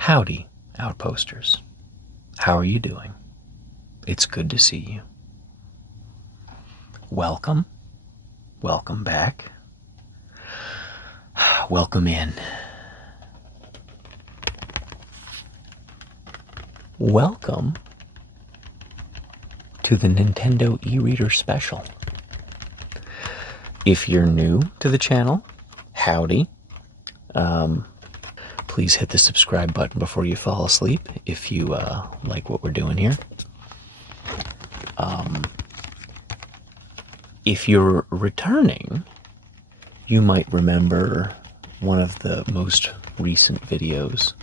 Howdy, Outposters. How are you doing? It's good to see you. Welcome. Welcome back. Welcome in. Welcome to the Nintendo e-reader special. If you're new to the channel, howdy. Please hit the subscribe button before you fall asleep if you like what we're doing here. If you're returning, you might remember one of the most recent videos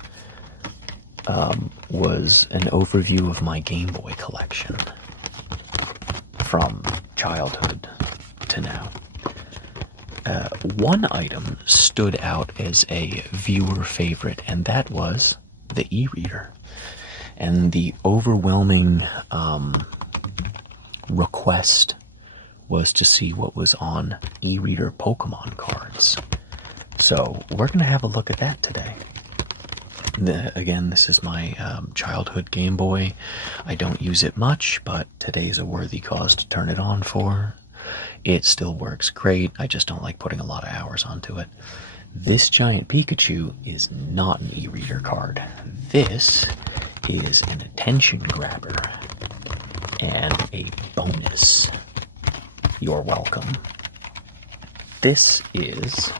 was an overview of my Game Boy collection from childhood to now. One item stood out as a viewer favorite, and that was the e-reader. And the overwhelming request was to see what was on e-reader Pokemon cards. So we're going to have a look at that today. Again, this is my childhood Game Boy. I don't use it much, but today's a worthy cause to turn it on for. It still works great. I just don't like putting a lot of hours onto it. This giant Pikachu is not an e-reader card. This is an attention grabber and a bonus. You're welcome. This is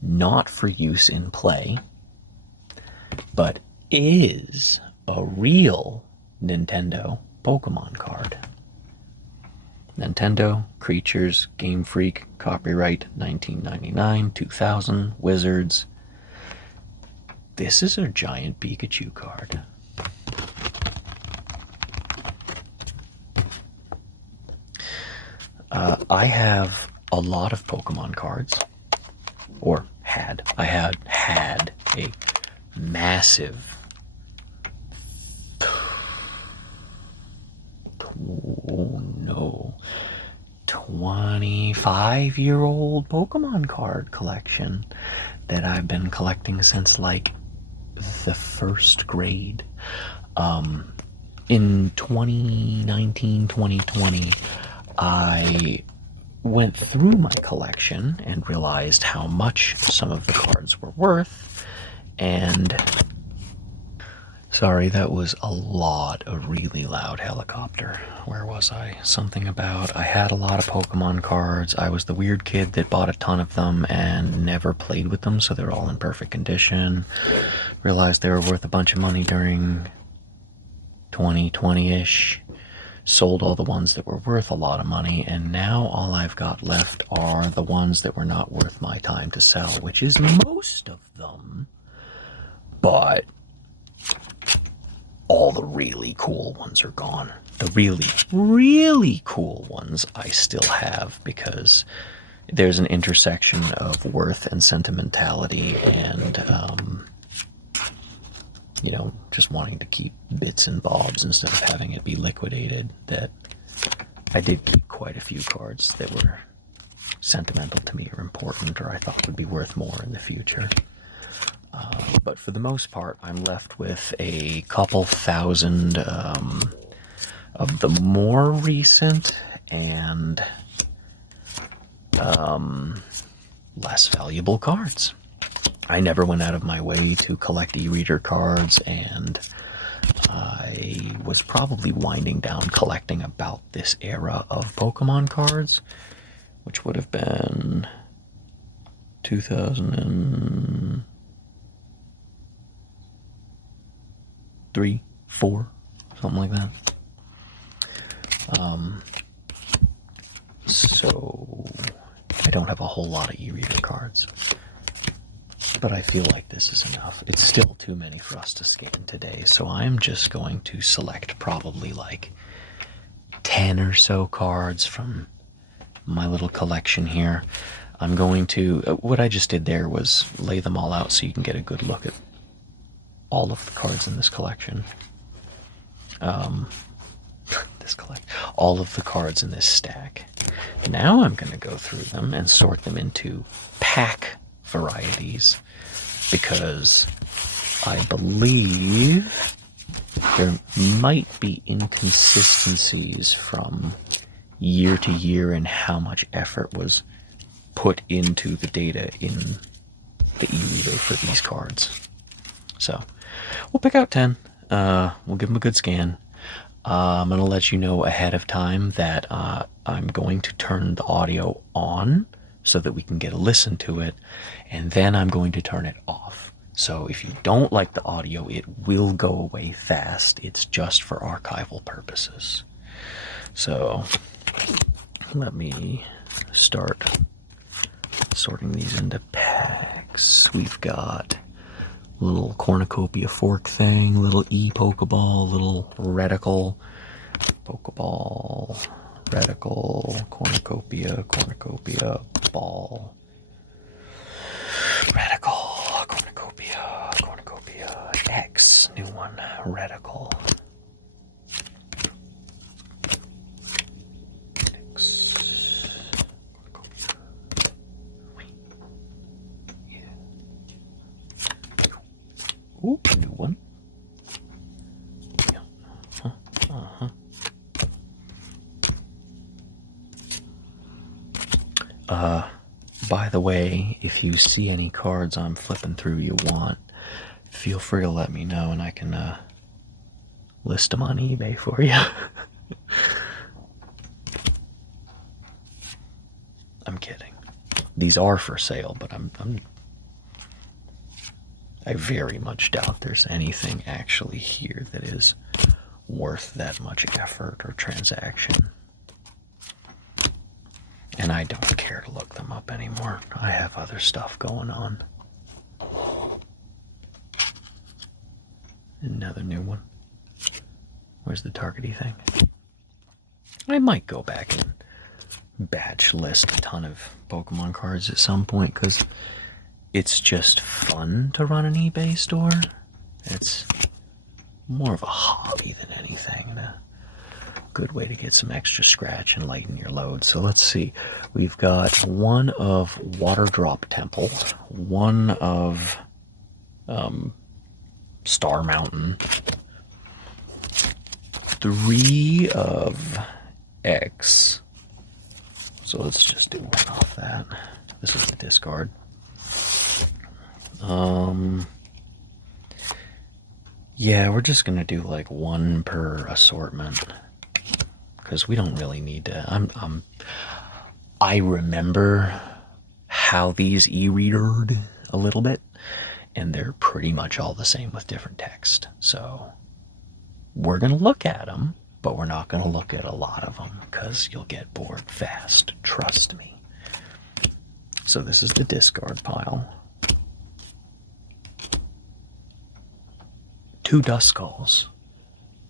not for use in play, but is a real Nintendo Pokemon card. Nintendo, Creatures, Game Freak, copyright 1999, 2000, Wizards. This is a giant Pikachu card. I have a lot of Pokemon cards, or had. I had a massive, oh no, 25-year-old Pokemon card collection that I've been collecting since like the first grade. In 2019, 2020, I went through my collection and realized how much some of the cards were worth, and sorry, that was a lot of really loud helicopter. Where was I? Something about I had a lot of Pokemon cards. I was the weird kid that bought a ton of them and never played with them, so they're all in perfect condition. Realized they were worth a bunch of money during 2020-ish. Sold all the ones that were worth a lot of money, and now all I've got left are the ones that were not worth my time to sell, which is most of them. But all the really cool ones are gone. The really, really cool ones I still have, because there's an intersection of worth and sentimentality and just wanting to keep bits and bobs instead of having it be liquidated, that I did keep quite a few cards that were sentimental to me or important, or I thought would be worth more in the future. But for the most part, I'm left with a couple thousand of the more recent and less valuable cards. I never went out of my way to collect e-reader cards, and I was probably winding down collecting about this era of Pokemon cards, which would have been 2003, 4, something like that. So I don't have a whole lot of e-reader cards, but I feel like this is enough. It's still too many for us to scan today, so I'm just going to select probably like 10 or so cards from my little collection here. I'm going to, what I just did there was lay them all out so you can get a good look at all of the cards in this collection. All of the cards in this stack. Now I'm going to go through them and sort them into pack varieties, because I believe there might be inconsistencies from year to year in how much effort was put into the data in the e-reader for these cards. So we'll pick out 10. We'll give them a good scan. I'm going to let you know ahead of time that I'm going to turn the audio on so that we can get a listen to it, and then I'm going to turn it off. So if you don't like the audio, it will go away fast. It's just for archival purposes. So let me start sorting these into packs. We've got little cornucopia fork thing, little e-pokeball, little reticle, pokeball, reticle, cornucopia, ball, reticle, cornucopia, X, new one, reticle, X, cornucopia, ooh, new one. Yeah. By the way, if you see any cards I'm flipping through you want, feel free to let me know and I can list them on eBay for you. I'm kidding. These are for sale, but I very much doubt there's anything actually here that is worth that much effort or transaction. And I don't care to look them up anymore. I have other stuff going on. Another new one. Where's the targety thing? I might go back and batch list a ton of Pokemon cards at some point, because it's just fun to run an eBay store. It's more of a hobby than anything. A good way to get some extra scratch and lighten your load. So let's see. We've got one of Water Drop Temple, one of Star Mountain, 3 of X. So let's just do one off that. This is the discard. Yeah, we're just gonna do like one per assortment, because we don't really need to. I remember how these e-readered a little bit, and they're pretty much all the same with different text. So we're gonna look at them, but we're not gonna look at a lot of them because you'll get bored fast. Trust me. So this is the discard pile. 2 Duskulls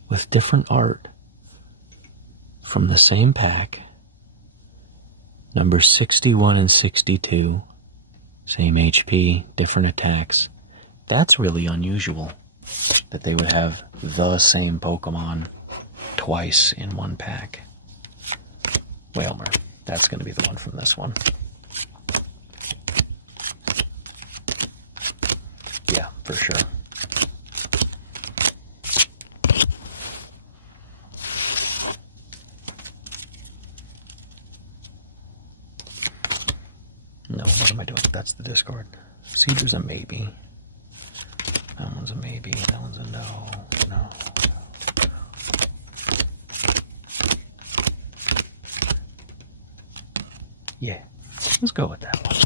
with different art from the same pack. Numbers 61 and 62. Same HP, different attacks. That's really unusual that they would have the same Pokemon twice in one pack. Whalmer, that's going to be the one from this one. Yeah, for sure. No, what am I doing? That's the discard. Cedar's a maybe. That one's a maybe. That one's a no. No. Yeah, let's go with that one.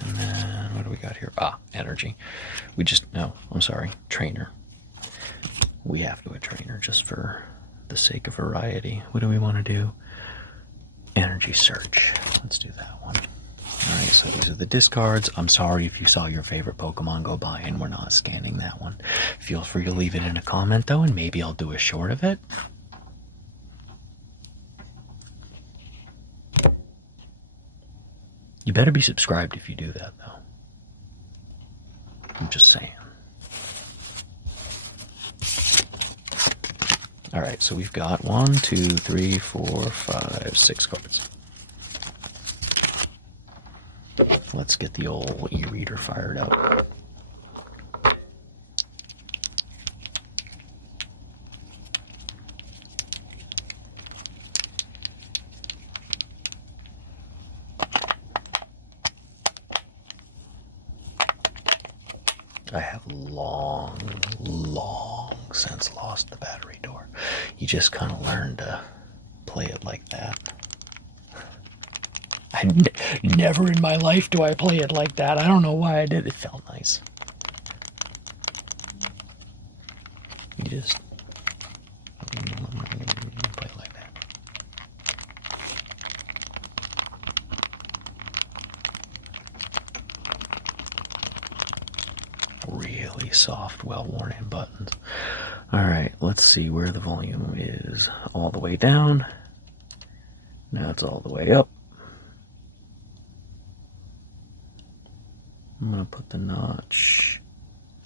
And then what do we got here? Ah, energy. I'm sorry, trainer. We have to do a trainer just for the sake of variety. What do we want to do? Energy search. Let's do that one. Alright, so these are the discards. I'm sorry if you saw your favorite Pokemon go by and we're not scanning that one. Feel free to leave it in a comment though, and maybe I'll do a short of it. You better be subscribed if you do that though. I'm just saying. Alright, so we've got 1, 2, 3, 4, 5, 6 cards. Let's get the old e-reader fired up. I have long since lost the battery door. You just kind of learn to play it like that. Never in my life do I play it like that. I don't know why I did. It felt nice. You just play it like that. Really soft, well-worn in buttons. Alright, let's see where the volume is. All the way down. Now it's all the way up. I'm going to put the notch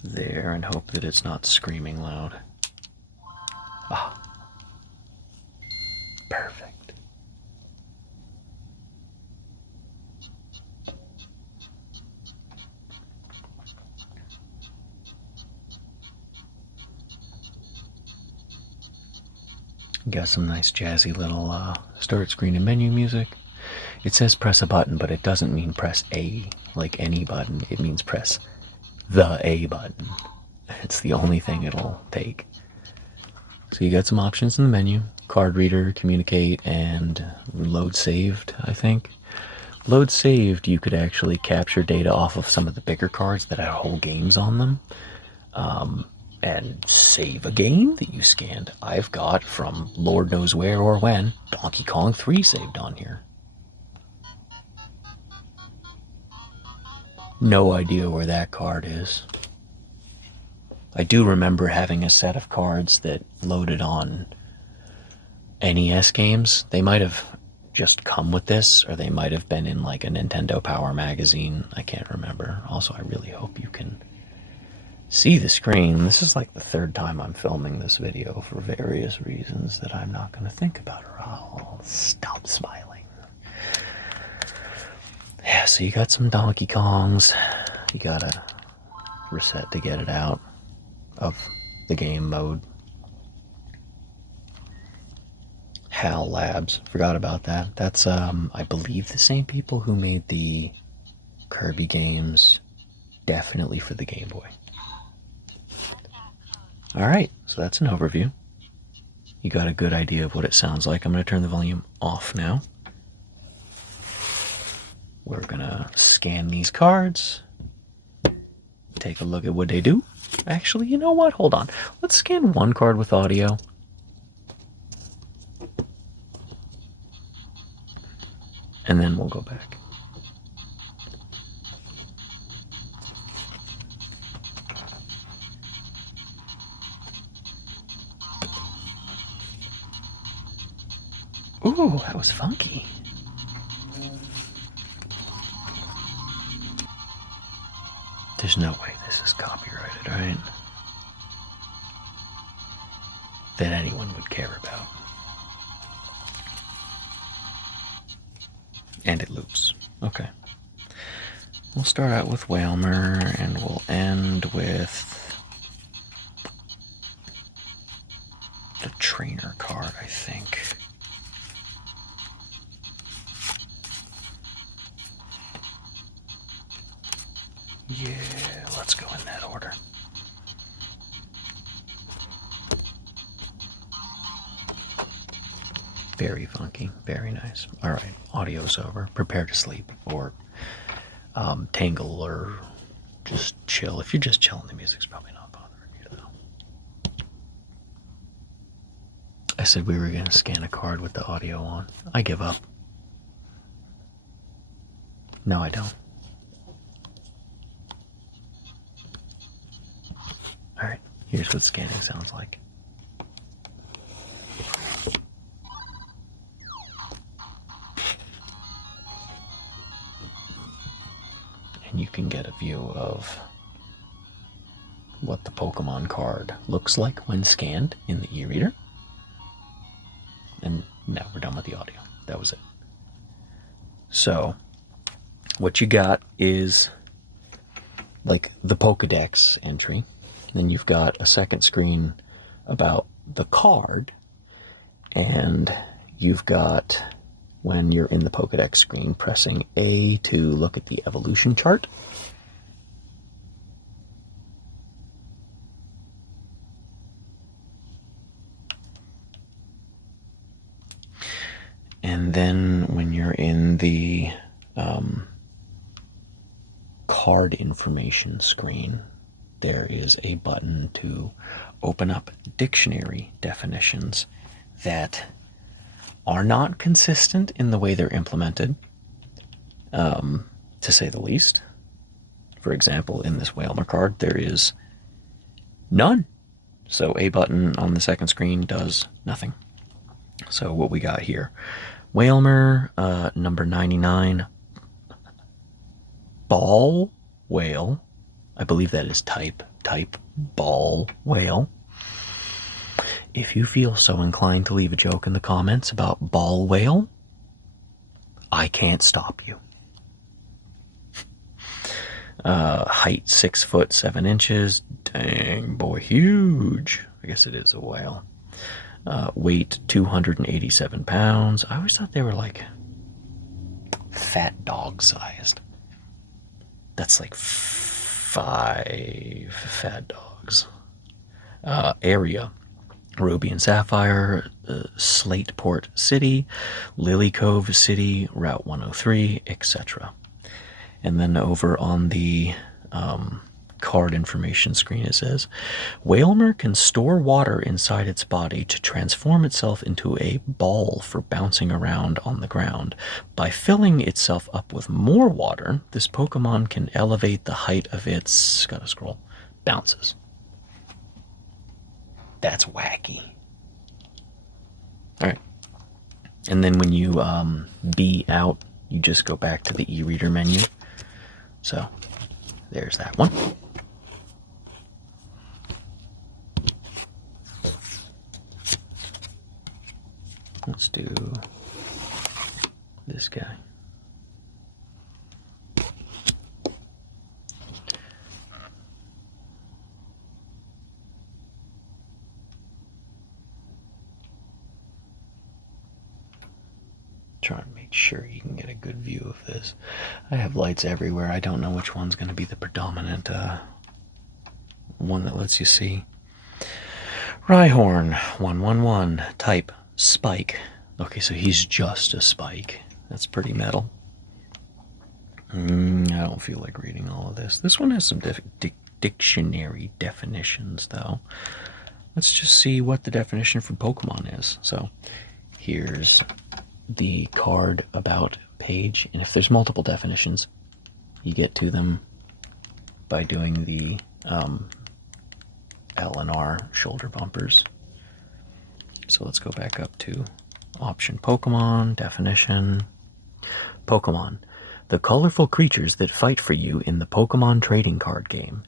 there and hope that it's not screaming loud. Ah. Perfect. Got some nice jazzy little start screen and menu music. It says press a button, but it doesn't mean press A like any button. It means press the A button. It's the only thing it'll take. So you got some options in the menu. Card reader, communicate, and load saved, I think. Load saved, you could actually capture data off of some of the bigger cards that had whole games on them. And save a game that you scanned. I've got from Lord knows where or when, Donkey Kong 3 saved on here. No idea where that card is. I do remember having a set of cards that loaded on NES games. They might have just come with this, or they might have been in like a Nintendo Power magazine. I can't remember. Also, I really hope you can see the screen. This is like the third time I'm filming this video for various reasons that I'm not going to think about, or I'll stop smiling. Yeah, so you got some Donkey Kongs. You gotta reset to get it out of the game mode. HAL Labs, forgot about that. That's I believe the same people who made the Kirby games, definitely for the Game Boy. Alright, so that's an overview. You got a good idea of what it sounds like. I'm going to turn the volume off now. We're going to scan these cards, take a look at what they do. Actually, you know what? Hold on. Let's scan one card with audio. And then we'll go back. Ooh, that was funky. There's no way this is copyrighted, right? That anyone would care about. And it loops. Okay. We'll start out with Whalmer, and we'll end with the trainer card, I think. Yeah, let's go in that order. Very funky, very nice. All right, audio's over. Prepare to sleep, or tangle, or just chill. If you're just chilling, the music's probably not bothering you, though. I said we were going to scan a card with the audio on. I give up. No, I don't. Alright, here's what scanning sounds like. And you can get a view of what the Pokemon card looks like when scanned in the e-reader. And now we're done with the audio. That was it. So, what you got is like the Pokedex entry. Then you've got a second screen about the card, and you've got, when you're in the Pokedex screen, pressing A to look at the evolution chart. And then when you're in the card information screen, there is a button to open up dictionary definitions that are not consistent in the way they're implemented, to say the least. For example, in this Whalmer card, there is none. So a button on the second screen does nothing. So what we got here, Whalmer, number 99, ball whale. I believe that is type ball whale. If you feel so inclined to leave a joke in the comments about ball whale, I can't stop you. Height 6'7". Dang boy, huge. I guess it is a whale. Weight 287 pounds. I always thought they were like fat dog sized. That's like 5 fat dogs. Area, Ruby and Sapphire, Slateport City, Lily Cove City, Route 103, etc. And then over on the card information screen it says, Whalmer can store water inside its body to transform itself into a ball for bouncing around on the ground. By filling itself up with more water, this Pokemon can elevate the height of its, gotta scroll, bounces. That's wacky. Alright. And then when you be out, you just go back to the e-reader menu. So, there's that one. Let's do this guy. Try and make sure you can get a good view of this. I have lights everywhere. I don't know which one's going to be the predominant one that lets you see. Rhyhorn 111, type spike. Okay, so he's just a spike. That's pretty metal. I don't feel like reading all of this. This one has some dictionary definitions, though. Let's just see what the definition for Pokemon is. So here's the card about page, and if there's multiple definitions, you get to them by doing the L and R shoulder bumpers. So let's go back up to option Pokemon, definition. Pokemon, the colorful creatures that fight for you in the Pokemon trading card game.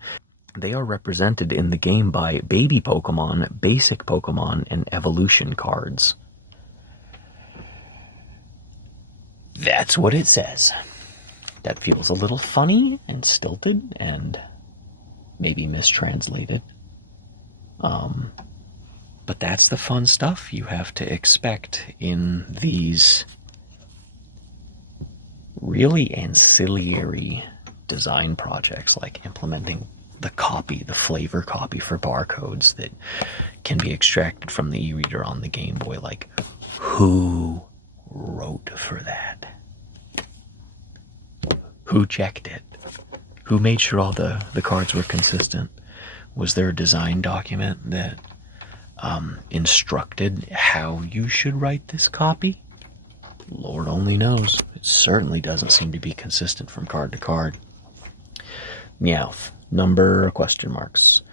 They are represented in the game by baby Pokemon, basic Pokemon, and evolution cards. That's what it says. That feels a little funny and stilted and maybe mistranslated. But that's the fun stuff you have to expect in these really ancillary design projects, like implementing the copy, the flavor copy for barcodes that can be extracted from the e-reader on the Game Boy. Like, who wrote for that? Who checked it? Who made sure all the cards were consistent? Was there a design document that instructed how you should write this copy? Lord only knows. It certainly doesn't seem to be consistent from card to card. Meowth, number question marks.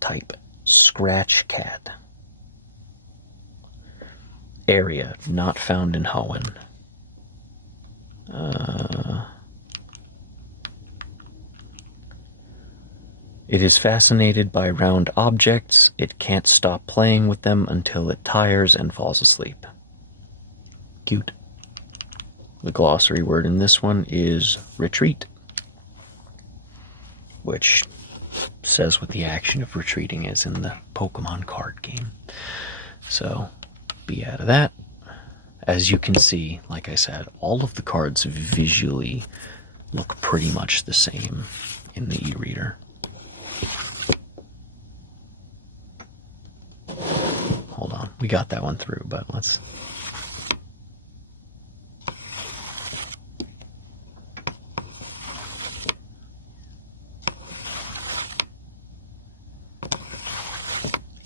Type scratch cat. Area not found in Hoenn. It is fascinated by round objects. It can't stop playing with them until it tires and falls asleep. Cute. The glossary word in this one is retreat, which says what the action of retreating is in the Pokemon card game. So, be out of that. As you can see, like I said, all of the cards visually look pretty much the same in the e-reader. Hold on, we got that one through, but let's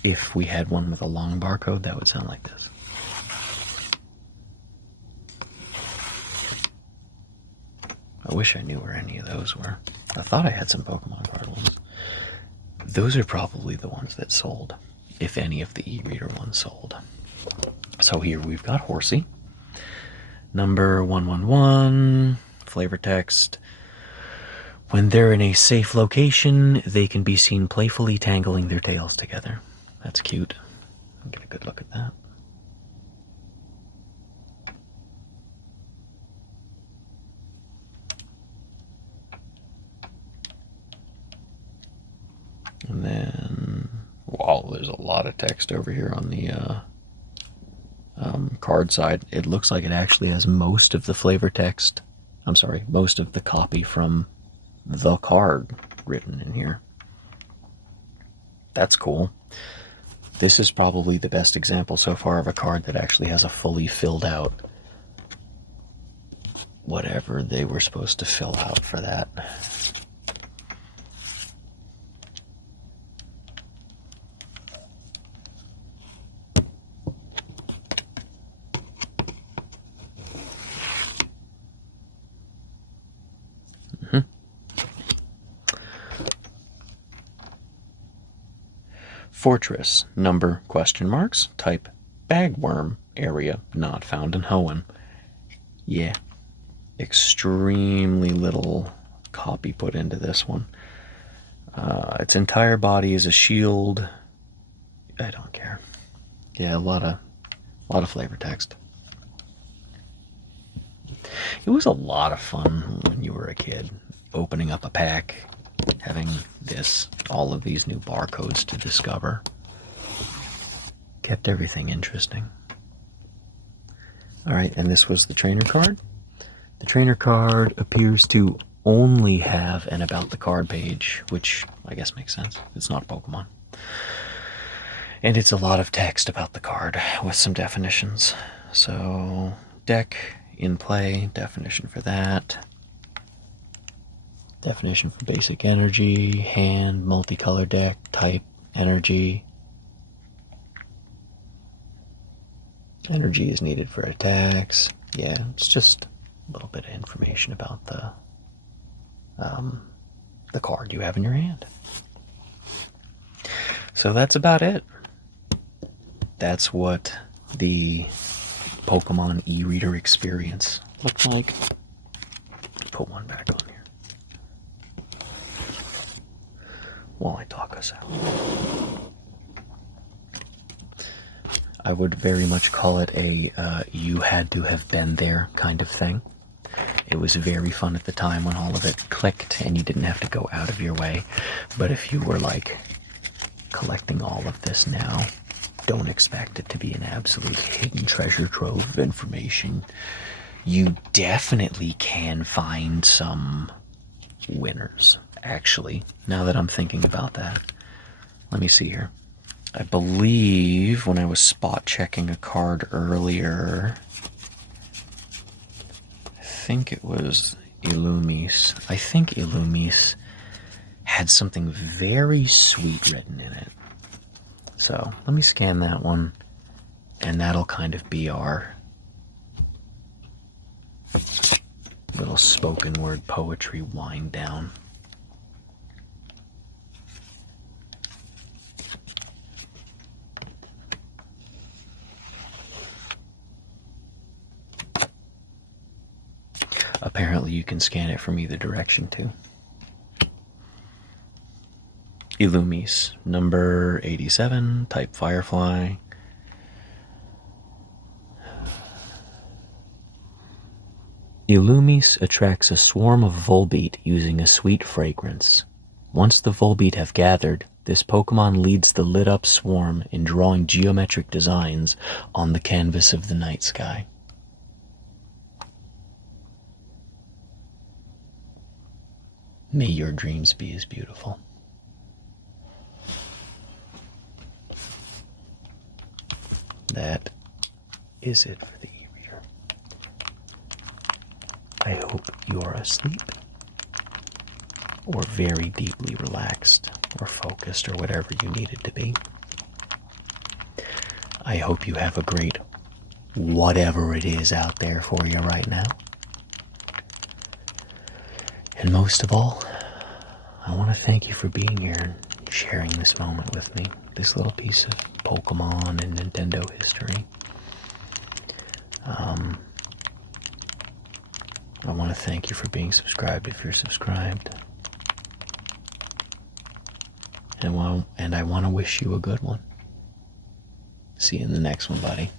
if we had one with a long barcode, that would sound like this. I wish I knew where any of those were. I thought I had some Pokemon card ones. Those are probably the ones that sold, if any of the e-reader ones sold. So here we've got Horsey. Number 111, flavor text. When they're in a safe location, they can be seen playfully tangling their tails together. That's cute. I'll get a good look at that. And then, wow, there's a lot of text over here on the card side. It looks like it actually has most of the flavor text. I'm sorry, most of the copy from the card written in here. That's cool. This is probably the best example so far of a card that actually has a fully filled out whatever they were supposed to fill out for that. Fortress, number, question marks, type, bagworm, area, not found in Hoenn. Yeah, extremely little copy put into this one. Its entire body is a shield. I don't care. Yeah, a lot of flavor text. It was a lot of fun when you were a kid, opening up a pack, having all of these new barcodes to discover. Kept everything interesting. All right, and this was the trainer card. The trainer card appears to only have an about the card page, which I guess makes sense. It's not Pokemon. And it's a lot of text about the card with some definitions. So, deck, in play, definition for that. Definition for basic energy, hand, multicolor deck, type, energy. Energy is needed for attacks. Yeah, it's just a little bit of information about the card you have in your hand. So that's about it. That's what the Pokemon e-reader experience looked like. Put one back on here while I talk us out. I would very much call it a you had to have been there kind of thing. It was very fun at the time when all of it clicked and you didn't have to go out of your way. But if you were like collecting all of this now, don't expect it to be an absolute hidden treasure trove of information. You definitely can find some winners, actually, now that I'm thinking about that. Let me see here. I believe when I was spot checking a card earlier, I think it was Illumise. I think Illumise had something very sweet written in it. So let me scan that one, and that'll kind of be our little spoken word poetry wind down. Apparently you can scan it from either direction too. Illumise, number 87, type Firefly. Illumise attracts a swarm of Volbeat using a sweet fragrance. Once the Volbeat have gathered, this Pokemon leads the lit-up swarm in drawing geometric designs on the canvas of the night sky. May your dreams be as beautiful. That is it for the e-reader. I hope you are asleep, or very deeply relaxed, or focused, or whatever you need it to be. I hope you have a great whatever it is out there for you right now. And most of all, I want to thank you for being here and sharing this moment with me, this little piece of Pokemon and Nintendo history. I want to thank you for being subscribed if you're subscribed. And I want to wish you a good one. See you in the next one, buddy.